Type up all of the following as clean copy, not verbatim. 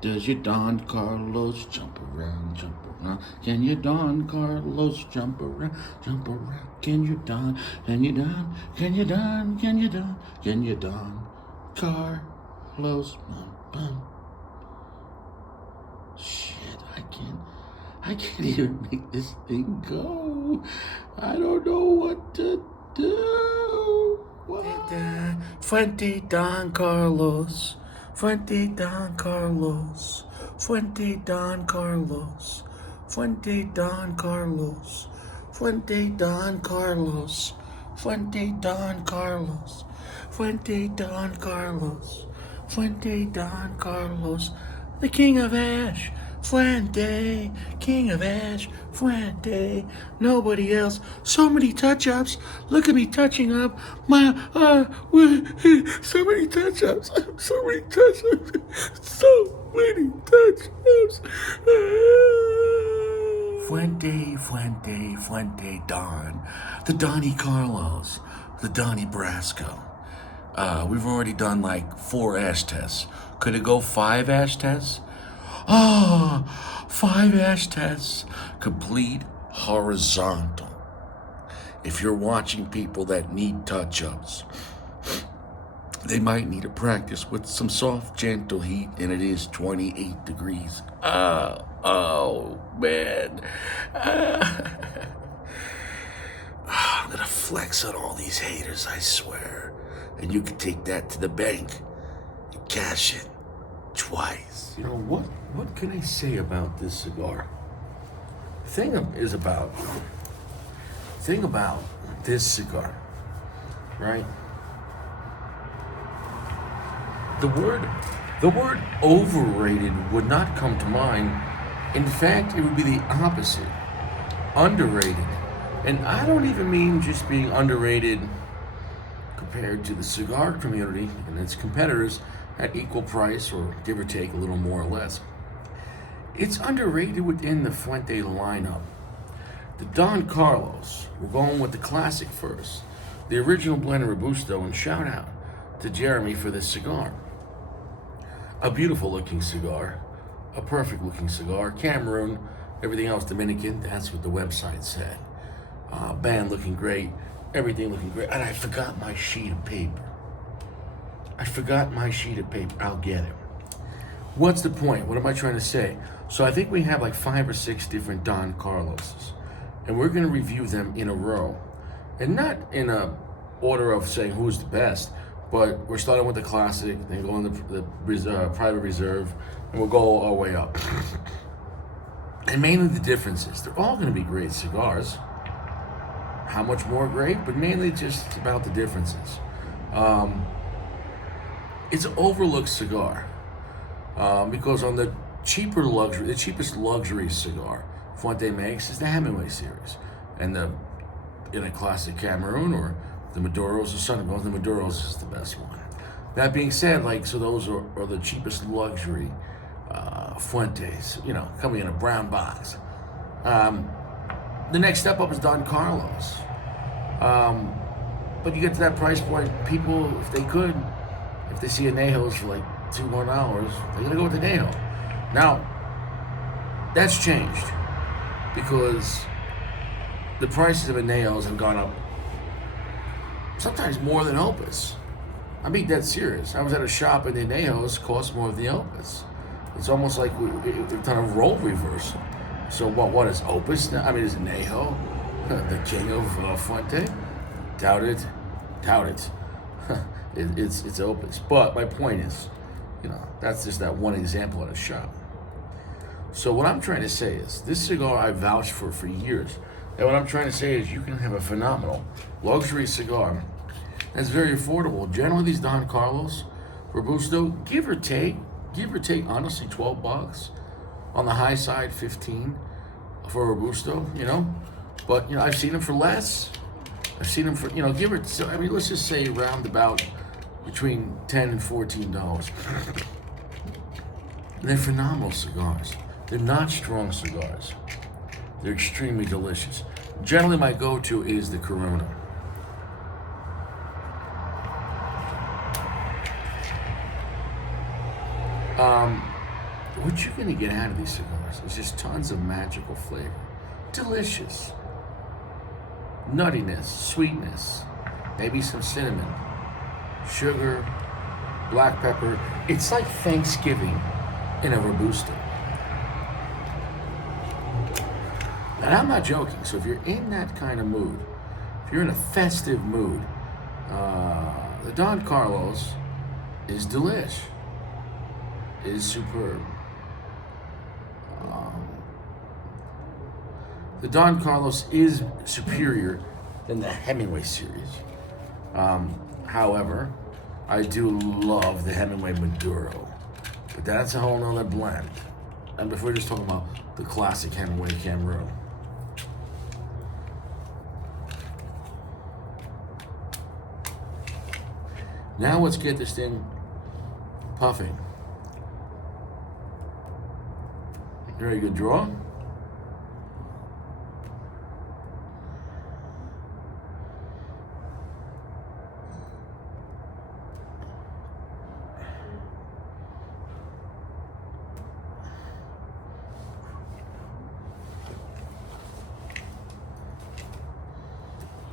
Does your Don Carlos jump around, jump around? Can you Don Carlos jump around, jump around? Can you Don, can you Don, can you Don, can you Don, can you Don Carlos? Shit, I can't even make this thing go. I don't know what to do. Wow. Fuente Don Carlos. Fuente Don Carlos. Fuente Don Carlos. Fuente Don Carlos. Fuente Don Carlos. Fuente Don Carlos. Fuente Don Carlos. Fuente Don Carlos. The King of Ash. Fuente, King of Ash, Fuente, nobody else. So many touch-ups. Look at me touching up my, so many touch-ups. So many touch-ups. So many touch-ups. Fuente, Fuente, Fuente Don. The Donnie Carlos. The Donnie Brasco. We've already done like 4 ash tests. Could it go 5 ash tests? 5 ash tests, complete horizontal. If you're watching people that need touch-ups, they might need to practice with some soft, gentle heat, and it is 28 degrees. Oh, man. I'm gonna flex on all these haters, I swear. And you can take that to the bank and cash it twice. You know, what can I say about this cigar? Thing about this cigar, right? The word overrated would not come to mind. In fact, it would be the opposite. Underrated. And I don't even mean just being underrated compared to the cigar community and its competitors at equal price or give or take a little more or less. It's underrated within the Fuente lineup. The Don Carlos, we're going with the classic first. The original blend Robusto, and shout out to Jeremy for this cigar. A beautiful looking cigar, a perfect looking cigar. Cameroon, everything else Dominican, that's what the website said. Band looking great, everything looking great. And I forgot my sheet of paper. I'll get it. What's the point? What am I trying to say? So I think we have like 5 or 6 different Don Carloses. And we're going to review them in a row. And not in a order of saying who's the best, but we're starting with the classic, then going to the private reserve, and we'll go our way up. And mainly the differences. They're all going to be great cigars. How much more great? But mainly just about the differences. It's an overlooked cigar because on the cheapest luxury cigar Fuente makes is the Hemingway series, and in a classic Cameroon or the Maduros or something. Well, the Maduros is the best one. That being said, those are the cheapest luxury Fuentes, coming in a brown box. The next step up is Don Carlos. But you get to that price point, people, if they see a Nejos for like $2 more, they're gonna go with the Nejo. Now, that's changed because the prices of a Nejos have gone up sometimes more than Opus. I'm being dead serious. I was at a shop and the Nejos cost more than the Opus. It's almost like we've done a role reversal. So what is Opus now? I mean, is Nejo the king of Fuente? Doubt it. It's Opus. But my point is, that's just that one example at a shop. So what I'm trying to say is, this cigar I vouched for years. And what I'm trying to say is you can have a phenomenal luxury cigar that's very affordable. Generally, these Don Carlos, Robusto, give or take, honestly, $12. On the high side, 15. for a Robusto, but I've seen them for less. I've seen them for give it. So, I mean, let's just say roundabout between $10 and $14. They're phenomenal cigars. They're not strong cigars. They're extremely delicious. Generally, my go-to is the Corona. What you're gonna get out of these cigars is just tons of magical flavor. Delicious. Nuttiness, sweetness, maybe some cinnamon, sugar, black pepper. It's like Thanksgiving in a Robusto. And I'm not joking. So if you're in that kind of mood, if you're in a festive mood, the Don Carlos is delish. It is superb. The Don Carlos is superior than the Hemingway series. However, I do love the Hemingway Maduro, but that's a whole nother blend. And if we're just talking about the classic Hemingway Camarillo. Now let's get this thing puffing. Very good draw.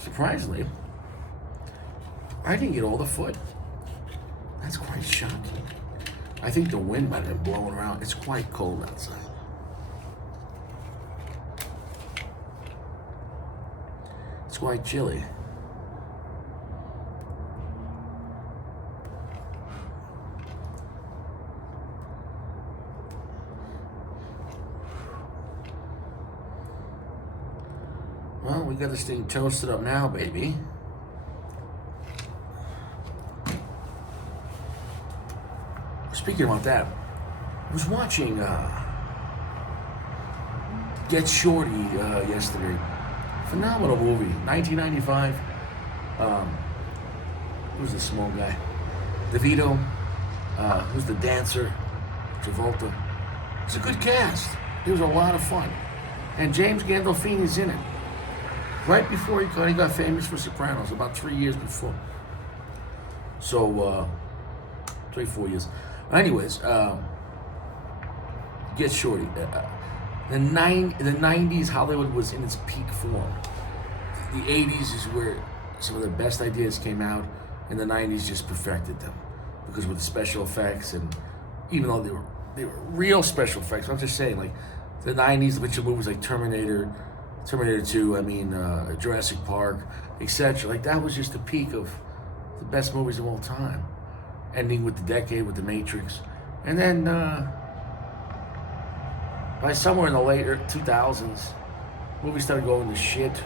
Surprisingly, I didn't get all the foot. That's quite shocking. I think the wind might have been blowing around. It's quite cold outside. It's quite chilly. Well, we got this thing toasted up now, baby. Speaking about that, I was watching Get Shorty yesterday. Phenomenal movie, 1995. Who's the small guy? DeVito. Who's the dancer? Travolta. It's a good cast. It was a lot of fun. And James Gandolfini's in it. Right before he got famous for Sopranos, about 3 years before. So, 3-4 years. Anyways, Get Shorty. The 90s, Hollywood was in its peak form. The 80s is where some of the best ideas came out, and the 90s just perfected them. Because with the special effects, and even though they were real special effects, I'm just saying, like, the 90s, a bunch of movies like Terminator 2, Jurassic Park, etc. Like, that was just the peak of the best movies of all time. Ending with the decade with The Matrix. And then, by somewhere in the later 2000s, movies started going to shit.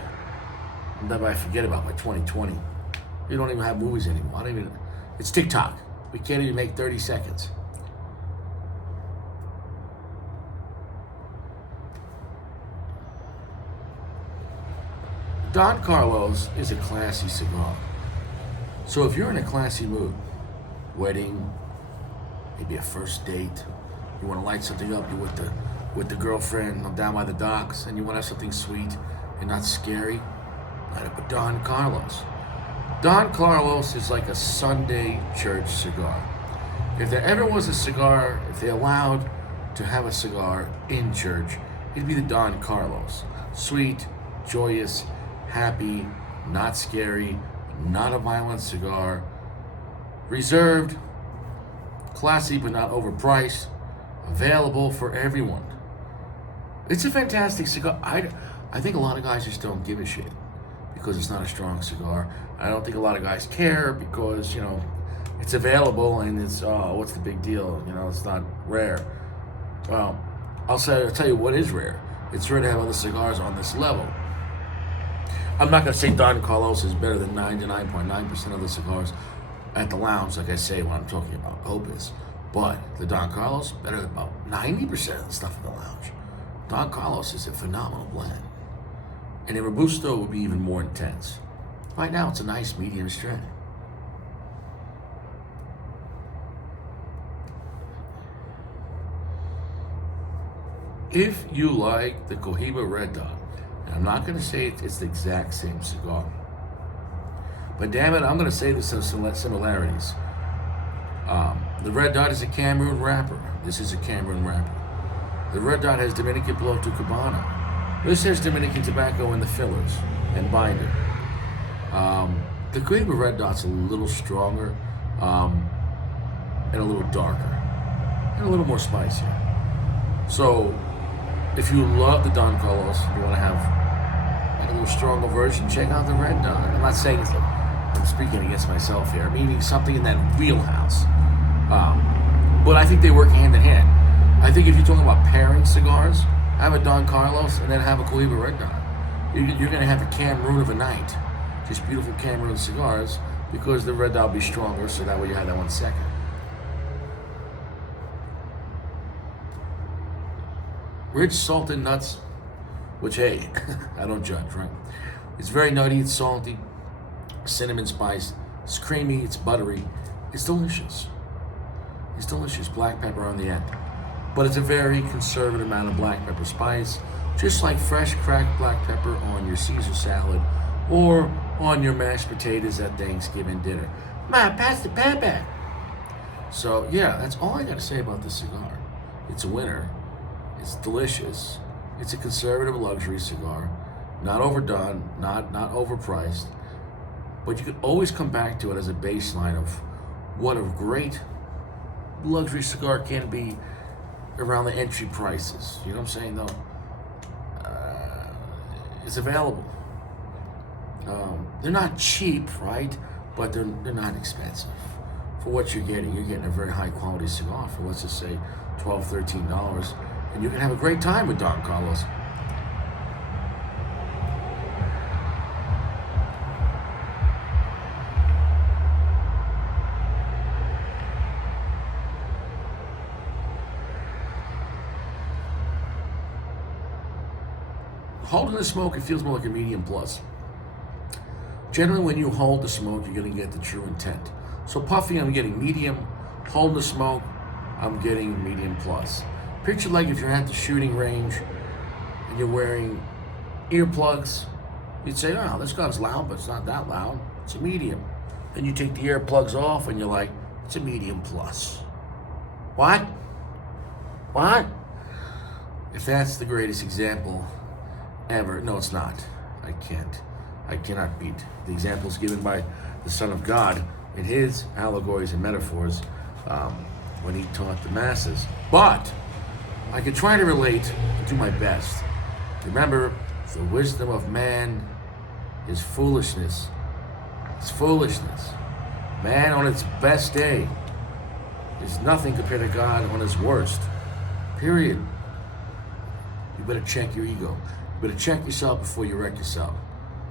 And then I forget about by 2020. You don't even have movies anymore. It's TikTok. We can't even make 30 seconds. Don Carlos is a classy cigar. So if you're in a classy mood, wedding, maybe a first date, you want to light something up, you're with the girlfriend down by the docks, and you want to have something sweet and not scary, light up a Don Carlos. Don Carlos is like a Sunday church cigar. If there ever was a cigar, if they allowed to have a cigar in church, it'd be the Don Carlos. Sweet, joyous, happy, not scary, not a violent cigar, reserved, classy but not overpriced, available for everyone. It's a fantastic cigar. I think a lot of guys just don't give a shit because it's not a strong cigar. I don't think a lot of guys care because, it's available and it's, what's the big deal? It's not rare. Well, I'll tell you what is rare. It's rare to have other cigars on this level. I'm not going to say Don Carlos is better than 99.9% of the cigars at the lounge, like I say when I'm talking about Opus. But the Don Carlos, better than about 90% of the stuff in the lounge. Don Carlos is a phenomenal blend. And a Robusto would be even more intense. Right now, it's a nice medium strength. If you like the Cohiba Red Dot, and I'm not going to say it's the exact same cigar, but damn it, I'm going to say there's some similarities. The Red Dot is a Cameroon wrapper. This is a Cameroon wrapper. The Red Dot has Dominican Piloto Cubano. This has Dominican tobacco in the fillers and binder. The Cohiba Red Dot's a little stronger and a little darker and a little more spicier. So, if you love the Don Carlos, you want to have like a little stronger version, check out the Red Dot. I'm not saying I'm speaking against myself here. I'm meaning something in that wheelhouse. But I think they work hand in hand. I think if you're talking about pairing cigars, have a Don Carlos and then have a Cohiba Red Dot. You're going to have a Cameroon of a night. Just beautiful Cameroon cigars, because the Red Dot will be stronger, so that way you have that 1 second. Rich salted nuts, which, hey, I don't judge, right? It's very nutty, it's salty, cinnamon spice, it's creamy, it's buttery, it's delicious. It's delicious, black pepper on the end. But it's a very conservative amount of black pepper spice, just like fresh cracked black pepper on your Caesar salad or on your mashed potatoes at Thanksgiving dinner. Ma, pass the pepper. So, yeah, that's all I got to say about this cigar. It's a winner. It's delicious. It's a conservative luxury cigar, not overdone, not overpriced, but you can always come back to it as a baseline of what a great luxury cigar can be around the entry prices. You know what I'm saying, though? It's available. They're not cheap, right? But they're not expensive. For what you're getting a very high quality cigar for, let's just say, $12, $13. And you can have a great time with Don Carlos. Holding the smoke, it feels more like a medium plus. Generally, when you hold the smoke, you're going to get the true intent. So puffy, I'm getting medium. Holding the smoke, I'm getting medium plus. Picture like if you're at the shooting range and you're wearing earplugs, you'd say, oh, this gun's loud, but it's not that loud. It's a medium. Then you take the earplugs off and you're like, it's a medium plus. What? What? If that's the greatest example ever, no, it's not. I cannot beat the examples given by the Son of God in his allegories and metaphors when he taught the masses. But I can try to relate and do my best. Remember, the wisdom of man is foolishness. It's foolishness. Man on its best day is nothing compared to God on his worst. Period. You better check your ego. You better check yourself before you wreck yourself.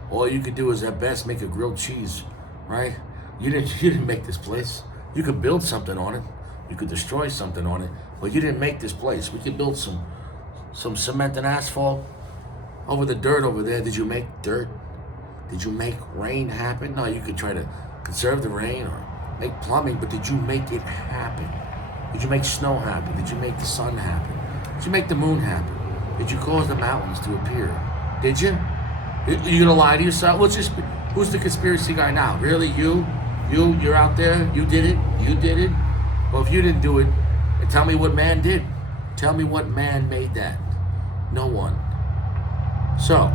All you could do is at best make a grilled cheese, right? You didn't make this place. You could build something on it. You could destroy something on it, but you didn't make this place. We could build some cement and asphalt over the dirt over there. Did you make dirt? Did you make rain happen? No, you could try to conserve the rain or make plumbing, but did you make it happen? Did you make snow happen? Did you make the sun happen? Did you make the moon happen? Did you cause the mountains to appear? Did you? You gonna lie to yourself? Who's the conspiracy guy now? Really, you're out there. You did it. You did it. Well, if you didn't do it, tell me what man did. Tell me what man made that. No one. So,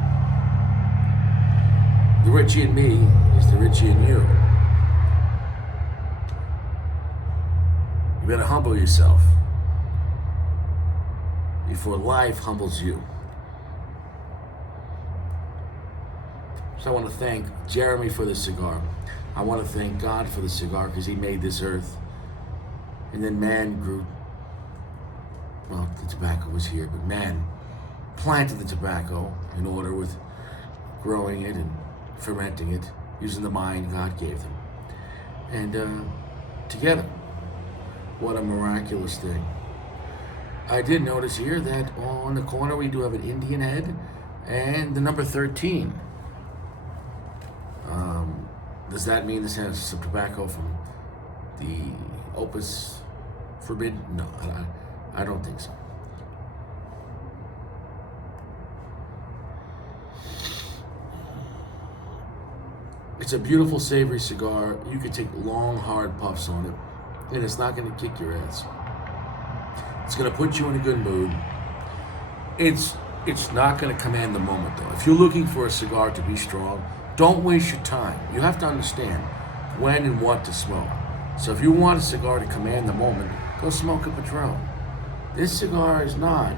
the Richie in me is the Richie in you. You better humble yourself before life humbles you. So I want to thank Jeremy for the cigar. I want to thank God for the cigar because he made this earth. And then man grew, well, the tobacco was here, but man planted the tobacco in order with growing it and fermenting it, using the mind God gave them. And together, what a miraculous thing. I did notice here that on the corner we do have an Indian head and the number 13. Does that mean this has some tobacco from the Opus Forbidden? No, I don't think so. It's a beautiful savory cigar. You could take long, hard puffs on it, and it's not going to kick your ass. It's going to put you in a good mood. It's not going to command the moment, though. If you're looking for a cigar to be strong, don't waste your time. You have to understand when and what to smoke. So if you want a cigar to command the moment, go smoke a Padron. This cigar is not.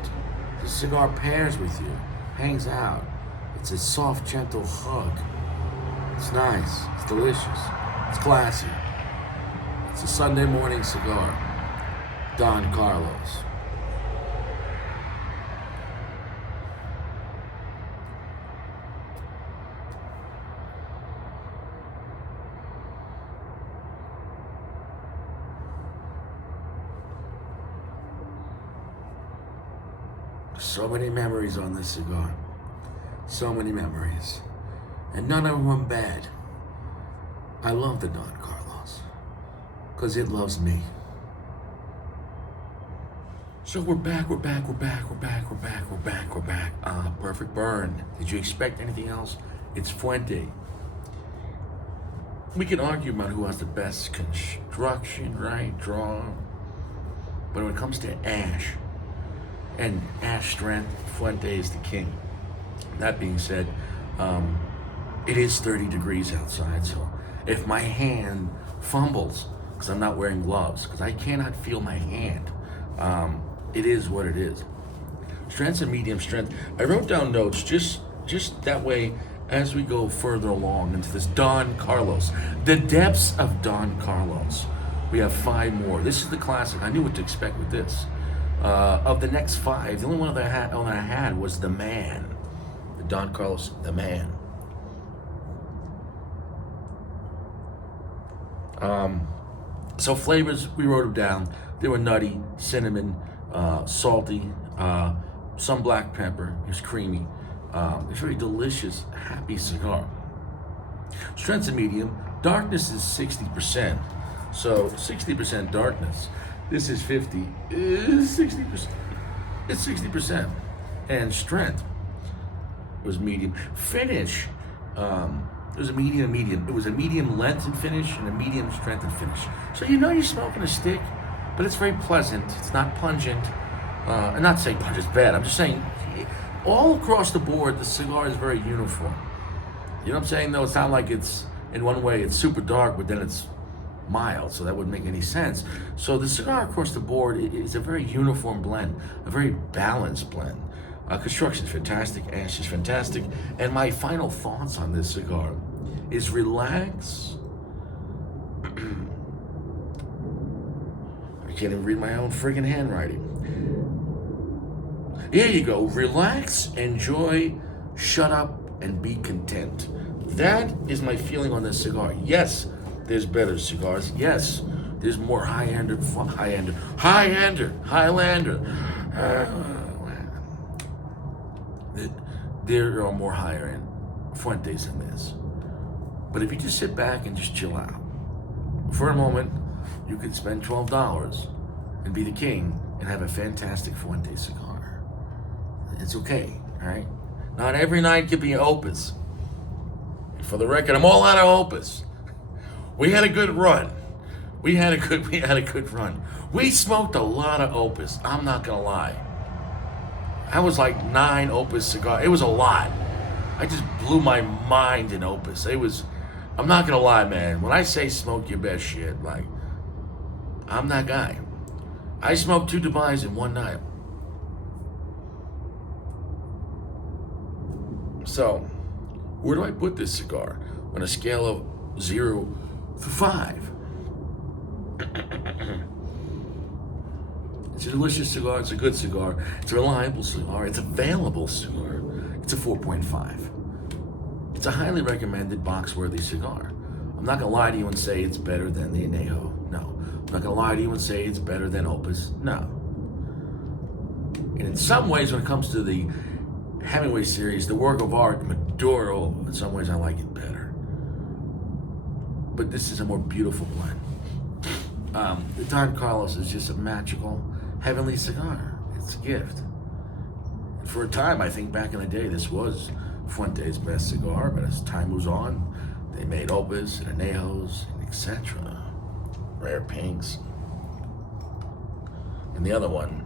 This cigar pairs with you, hangs out. It's a soft, gentle hug. It's nice. It's delicious. It's classy. It's a Sunday morning cigar. Don Carlos. So many memories on this cigar. So many memories. And none of them bad. I love the Don Carlos. Because it loves me. So we're back. Perfect burn. Did you expect anything else? It's Fuente. We can argue about who has the best construction, right? Draw. But when it comes to ash and ash strength, Fuente is the king. That being said, it is 30 degrees outside, so if my hand fumbles, because I'm not wearing gloves, because I cannot feel my hand, it is what it is. Strengths and medium strength. I wrote down notes just that way as we go further along into this Don Carlos. The depths of Don Carlos. We have 5 more. This is the classic. I knew what to expect with this. Of the next 5, the only one that I had was the Man. The Don Carlos, the Man. So flavors, we wrote them down. They were nutty, cinnamon, salty, some black pepper. It was creamy. It's a very delicious, happy cigar. Strengths and medium. Darkness is 60%. So 60% darkness. This is 50. Is 60%. It's 60%. And strength was medium. Finish. It was a medium. It was a medium length and finish and a medium strength and finish. So you know you're smoking a stick, but it's very pleasant. It's not pungent. I'm not saying pungent's bad. I'm just saying all across the board, the cigar is very uniform. You know what I'm saying? Though it's not like it's, in one way, it's super dark, but then it's mild, so that wouldn't make any sense. So the cigar across the board is a very uniform blend, a very balanced blend. Construction is fantastic, ash is fantastic, and my final thoughts on this cigar is relax. I can't even read my own friggin' handwriting. Here you go. Relax, enjoy, shut up, and be content. That is my feeling on this cigar. Yes, there's better cigars. Yes, there's more Highlander. There are more higher end Fuentes than this. But if you just sit back and just chill out, for a moment, you could spend $12 and be the king and have a fantastic Fuente cigar. It's okay, all right? Not every night could be an Opus. For the record, I'm all out of Opus. We had a good run. We had a good run. We smoked a lot of Opus. I'm not gonna lie. I was like 9 Opus cigars. It was a lot. I just blew my mind in Opus. I'm not gonna lie, man. When I say smoke your best shit, like, I'm that guy. I smoked 2 Dubais in one night. So, where do I put this cigar on a scale of 0 to 5? It's a delicious cigar. It's a good cigar. It's a reliable cigar. It's a available cigar. It's a 4.5. It's a highly recommended box-worthy cigar. I'm not gonna lie to you and say it's better than the Añejo. No. I'm not gonna lie to you and say it's better than Opus. No. And in some ways, when it comes to the Hemingway series, the work of art, Maduro, in some ways I like it better. But this is a more beautiful blend. The Don Carlos is just a magical, heavenly cigar. It's a gift. For a time, I think back in the day, this was Fuente's best cigar, but as time moves on, they made Opus and Anejos, etc. Rare Pinks. And the other one,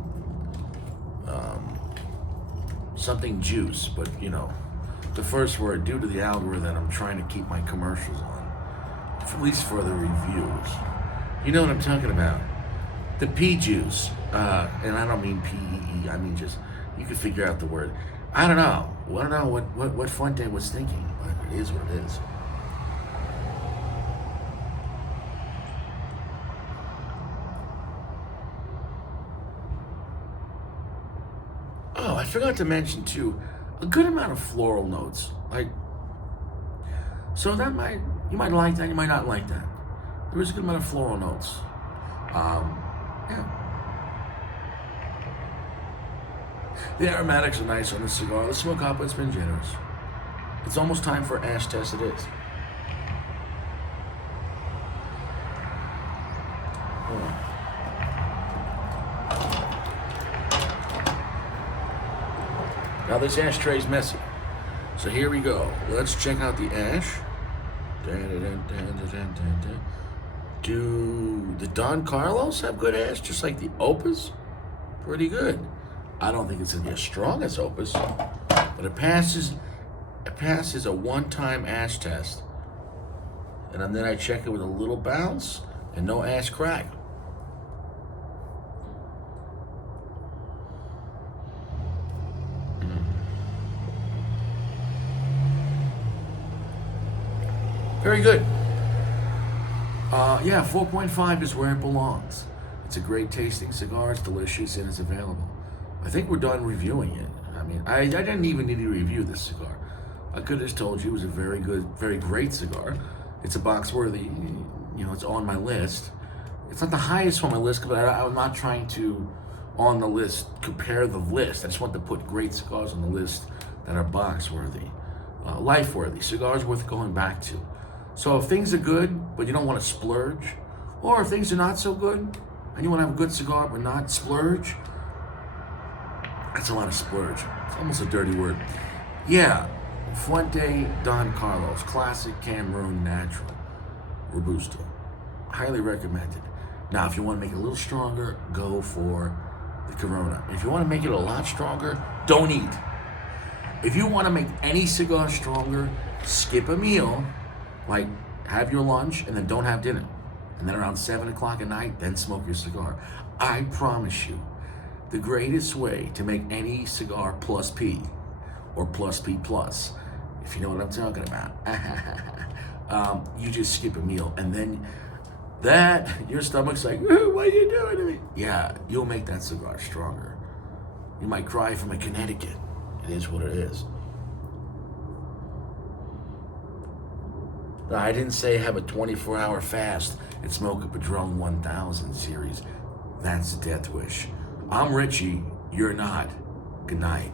something juice, but you know, the first word, due to the algorithm, I'm trying to keep my commercials on, at least for the reviews. You know what I'm talking about? The pea juice, and I don't mean P-E-E, I mean just, you can figure out the word. I don't know what Fuente was thinking, but it is what it is. Oh, I forgot to mention too, a good amount of floral notes. Like, so that you might like that, you might not like that. There is a good amount of floral notes. Yeah. The aromatics are nice on the cigar. The smoke output's been generous. It's almost time for ash test. It is. Hold on. Now this ashtray's messy. So here we go. Let's check out the ash. Do the Don Carlos have good ash, just like the Opus? Pretty good. I don't think it's gonna be as strong as Opus, but it passes a one-time ash test. And then I check it with a little bounce and no ash crack. Very good. Yeah, 4.5 is where it belongs. It's a great tasting cigar, it's delicious, and it's available. I think we're done reviewing it. I mean, I didn't even need to review this cigar. I could have just told you it was a very good, very great cigar. It's a box worthy, you know, it's on my list. It's not the highest on my list, but I'm not trying to, on the list, compare the list. I just want to put great cigars on the list that are box worthy, life worthy, cigars worth going back to. So if things are good, but you don't want to splurge, or if things are not so good, and you want to have a good cigar but not splurge, that's a lot of splurge. It's almost a dirty word. Yeah, Fuente Don Carlos, classic Cameroon natural, Robusto. Highly recommended. Now, if you want to make it a little stronger, go for the Corona. If you want to make it a lot stronger, don't eat. If you want to make any cigar stronger, skip a meal. Like, have your lunch and then don't have dinner. And then around 7 o'clock at night, then smoke your cigar. I promise you, the greatest way to make any cigar plus P, or plus P plus, if you know what I'm talking about, you just skip a meal. And then your stomach's like, what are you doing to me? Yeah, you'll make that cigar stronger. You might cry from a Connecticut. It is what it is. I didn't say have a 24-hour fast and smoke a Padron 1000 series. That's a death wish. I'm Richie. You're not. Good night.